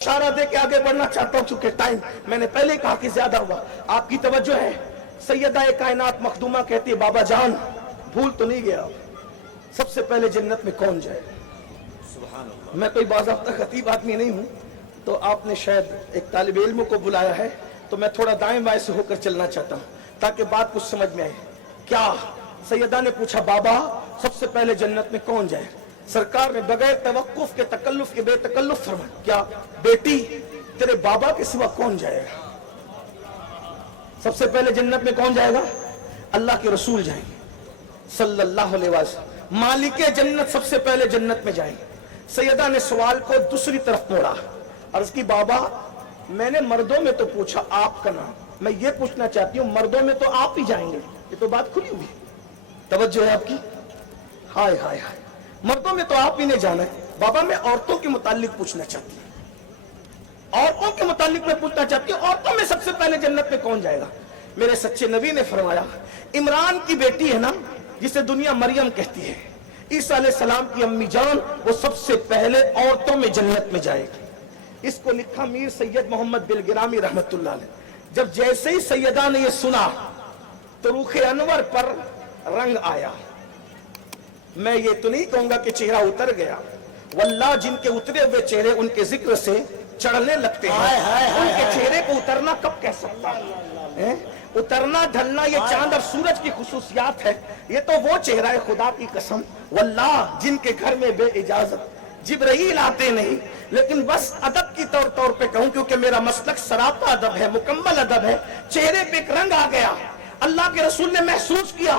इशारा दे के आगे बढ़ना चाहता हूं, चूंकि टाइम मैंने पहले कहा कि ज्यादा हुआ। आपकी तवज्जो है। सैयदा कायनात मखदूमा कहती है, बाबा जान भूल तो नहीं गया, सबसे पहले जन्नत में कौन जाए? मैं कोई बाज़ाब्ता खतीब आदमी नहीं हूं, तो आपने शायद एक तालिब इल्म को बुलाया है, तो मैं थोड़ा दाएं बाएं से होकर चलना चाहता हूं ताकि बात कुछ समझ में आए। क्या सैयदा ने पूछा, बाबा सबसे पहले जन्नत में कौन जाए? सरकार ने बगैर तवक्कुफ के तकल्लुफ के बेतकल्लुफ फरमाया, क्या बेटी तेरे बाबा के सिवा कौन जाएगा? सबसे पहले जन्नत में कौन जाएगा? अल्लाह के रसूल जाएंगे सल्लल्लाहु अलैहि वसल्लम। मालिके जन्नत सबसे पहले जन्नत में जाएंगे। सैयदा ने सवाल को दूसरी तरफ मोड़ा, अर्ज की, बाबा मैंने मर्दों में तो पूछा आपका नाम, मैं ये पूछना चाहती हूँ मर्दों में तो आप ही जाएंगे, ये तो बात खुली हुई। तवज्जो है आपकी? हाय हाय हाय, मर्दों में तो आप ही नहीं जाना है। बाबा मैं औरतों के मुतालिक पूछना चाहती हूँ, औरतों के मुतालिक मैं पूछना चाहती हूँ, औरतों में सबसे पहले जन्नत में कौन जाएगा? मेरे सच्चे नबी ने फरमाया, इमरान की बेटी है ना, जिसे दुनिया मरियम कहती है, ईसा अलैहि सलाम की अम्मी जान, वो सबसे पहले औरतों में जन्नत में जाएगी। इसको लिखा मीर सैयद मोहम्मद बिलगिरामी रहमतुल्लाह अलैह। जब जैसे ही सैयदा ने ये सुना तो रूखे अनवर पर रंग आया। मैं ये तो नहीं कहूंगा कि चेहरा उतर गया, वल्लाह जिनके उतरे हुए चेहरे उनके जिक्र से चढ़ने लगते हैं, उनके चेहरे को उतरना कब कह सकता है? उतरना ढलना ये चांद और सूरज की खुसूसियात है, ये तो वो चेहरा है खुदा की कसम, वल्लाह जिनके घर में बे इजाजत जिब्राइल आते नहीं। लेकिन बस अदब की तौर पे कहूं, क्योंकि मेरा मसलक सरापा अदब है, मुकम्मल अदब है। चेहरे पे एक रंग आ गया, अल्लाह के रसूल ने महसूस किया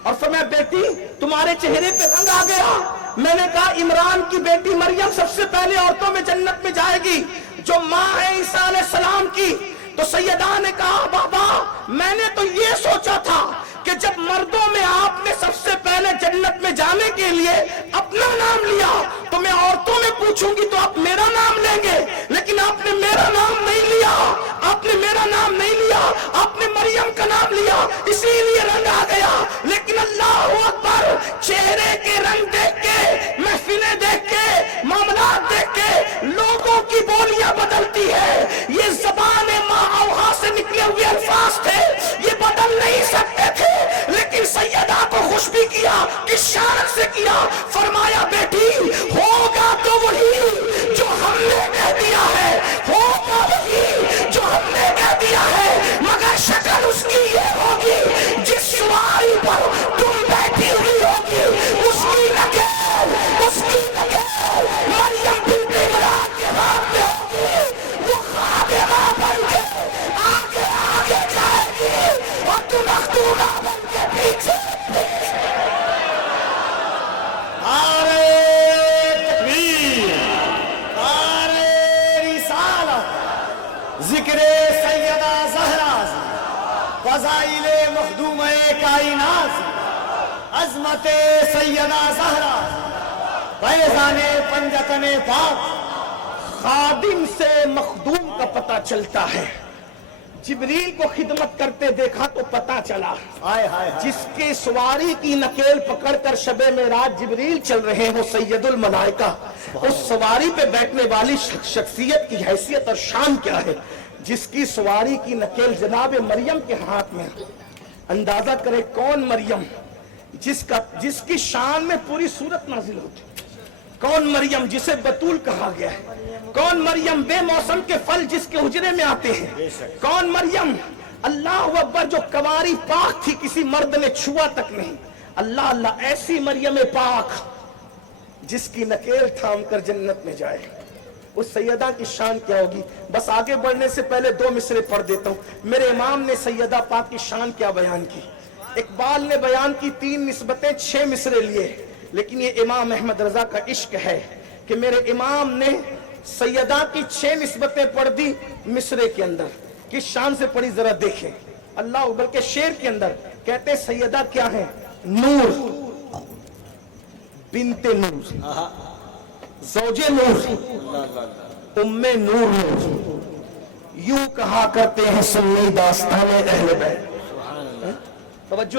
और फरमाया, बेटी तुम्हारे चेहरे पे रंग आ गया। मैंने कहा, इमरान की बेटी मरियम सबसे पहले औरतों में जन्नत में जाएगी, जो माँ है ईसा अलैहि सलाम की। तो सैयदा ने कहा, बाबा मैंने तो ये सोचा था कि जब मर्दों में आपने सबसे पहले जन्नत में जाने के लिए अपना नाम लिया, तो मैं औरतों में पूछूंगी तो आप मेरा नाम लेंगे, लेकिन आपने मेरा नाम नहीं लिया, आपने मेरा नाम नहीं लिया, आपने मरियम का नाम लिया, इसीलिए रंग आ गया। लेकिन अल्लाह अकबर, चेहरे के रंग देख के, महफिलें देख के, मामलात देख के लोगों की बोलियां बदलती है। ये ज़बान माँ से निकले हुए अल्फाज थे, ये बदल नहीं सकते थे, लेकिन सैयदा को खुश भी किया, किस शान से किया। फरमाया, बेटी होगा तो वही जो हमने कह दिया है, होगा वही जो हमने कह दिया है, मगर शक्ल उसकी ये होगी जिस सवारी पर तुम बैठी हुई होगी, उसकी नकेल मरियम बिन्त इमरान के बाप में होगी। वो खादिमा बन के आगे आगे जाएगी और तुम मखदूमा बन के पीछे। नारे तकबीर, नारे रिसालत, जिक्रे सैयदा ज़हरा, फ़ज़ाइले मखदूमे कायनात, अज़मते सैयदा ज़हरा, फैज़ाने पंजतने पाक। खादिम से मखदूम का पता चलता है। जिब्रील को खिदमत करते देखा तो पता चला, जिसके सवारी की नकेल पकड़कर शबे मेराज जिब्रील चल रहे हैं, वो सैयदुल मलाइका। उस सवारी पे बैठने वाली शख्सियत की हैसियत और शान क्या है, जिसकी सवारी की नकेल जनाब मरियम के हाथ में। अंदाजा करे कौन मरियम, जिसकी शान में पूरी सूरत नाजिल होती। कौन मरियम जिसे बतूल कहा गया है? कौन मरियम बेमौसम के फल जिसके हुजरे में आते हैं? कौन मरियम अल्लाह अकबर जो कवारी पाक थी, किसी मर्द ने छुआ तक नहीं। अल्लाह अल्लाह, ऐसी मरियम पाक जिसकी नकेल थाम कर जन्नत में जाए, उस सैयदा की शान क्या होगी? बस आगे बढ़ने से पहले दो मिसरे पढ़ देता हूं। मेरे इमाम ने सैयदा पाक की शान क्या बयान की। इकबाल ने बयान की 3 निस्बतें, 6 मिसरे लिए, लेकिन ये इमाम अहमद रजा का इश्क है कि मेरे इमाम ने सैयदा की 6 निस्बतें पढ़ दी मिसरे के अंदर। किस शान से पढ़ी जरा देखें। अल्लाह अकबर के शेर के अंदर कहते सैयदा क्या है? नूर, बिनते नूर, ज़ौजे नूर, उम्मे नूर। यूं कहा करते हैं सुन्नी दास्ताने अहले बैत। तवज्जो है।